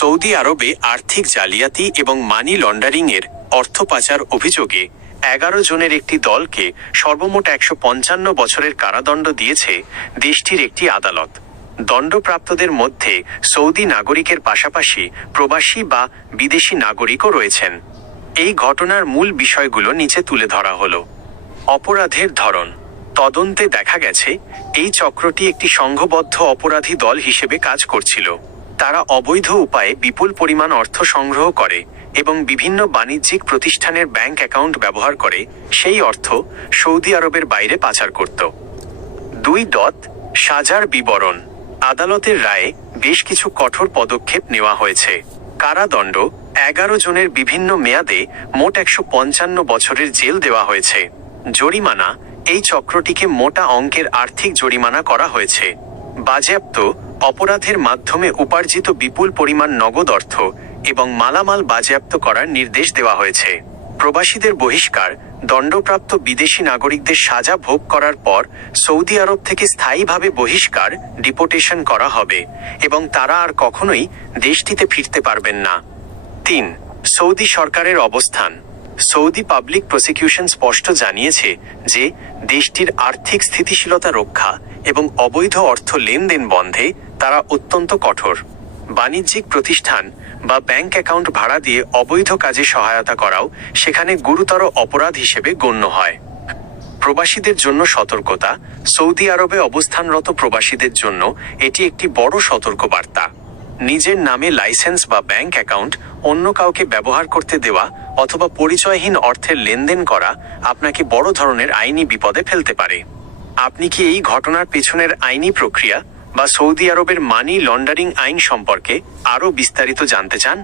Saudi আরবে আর্থিক জালিয়াতি এবং মানি লন্ডারিংয়ের অর্থ পাচার অভিযোগে এগারো জনের একটি দলকে সর্বমোট একশো পঞ্চান্ন বছরের কারাদণ্ড দিয়েছে দেশটির একটি আদালত। দণ্ডপ্রাপ্তদের মধ্যে সৌদি নাগরিকের পাশাপাশি প্রবাসী বা বিদেশি নাগরিকও রয়েছেন। এই ঘটনার মূল বিষয়গুলো নিচে তুলে ধরা হলো। অপরাধের ধরন। তদন্তে দেখা গেছে, এই চক্রটি একটি সংঘবদ্ধ অপরাধী দল হিসেবে কাজ করছিল। তারা অবৈধ উপায়ে বিপুল পরিমাণ অর্থ সংগ্রহ করে এবং বিভিন্ন বাণিজ্যিক প্রতিষ্ঠানের ব্যাংক অ্যাকাউন্ট ব্যবহার করে সেই অর্থ সৌদি আরবের বাইরে পাচার করত। দুই ডট, সাজার বিবরণ। আদালতের রায়ে বেশ কিছু কঠোর পদক্ষেপ নেওয়া হয়েছে। কারাদণ্ড, এগারো জনের বিভিন্ন মেয়াদে মোট একশো পঞ্চান্ন বছরের জেল দেওয়া হয়েছে। জরিমানা, এই চক্রটিকে মোটা অঙ্কের আর্থিক জরিমানা করা হয়েছে। বাজেয়াপ্ত অপরাধের মাধ্যমে উপার্জিত বিপুল পরিমাণ নগদ অর্থ এবং মালামাল বাজেয়াপ্ত করার নির্দেশ দেওয়া হয়েছে। প্রবাসীদের বহিষ্কার, দণ্ডপ্রাপ্ত বিদেশি নাগরিকদের সাজা ভোগ করার পর সৌদি আরব থেকে স্থায়ীভাবে বহিষ্কার ডিপোটেশন করা হবে এবং তারা আর কখনোই দেশটিতে ফিরতে পারবেন না। তিন, সৌদি সরকারের অবস্থান। সৌদি পাবলিক প্রসিকিউশন স্পষ্ট জানিয়েছে যে দেশটির আর্থিক স্থিতিশীলতা রক্ষা এবং অবৈধ অর্থ লেনদেন বন্ধে তারা অত্যন্ত কঠোর। বাণিজ্যিক প্রতিষ্ঠান বা ব্যাংক অ্যাকাউন্ট ভাড়া দিয়ে অবৈধ কাজে সহায়তা করাও সেখানে গুরুতর অপরাধ হিসেবে গণ্য হয়। প্রবাসীদের জন্য সতর্কতা, সৌদি আরবে অবস্থানরত প্রবাসীদের জন্য এটি একটি বড় সতর্কবার্তা। নিজের নামে লাইসেন্স বা ব্যাংক অ্যাকাউন্ট অন্য কাউকে ব্যবহার করতে দেওয়া অথবা পরিচয়হীন অর্থের লেনদেন করা আপনাকে বড় ধরনের আইনি বিপদে ফেলতে পারে। আপনি কি এই ঘটনার পেছনের আইনি প্রক্রিয়া বা সৌদি আরবের মানি লন্ডারিং আইন সম্পর্কে আরও বিস্তারিত জানতে চান?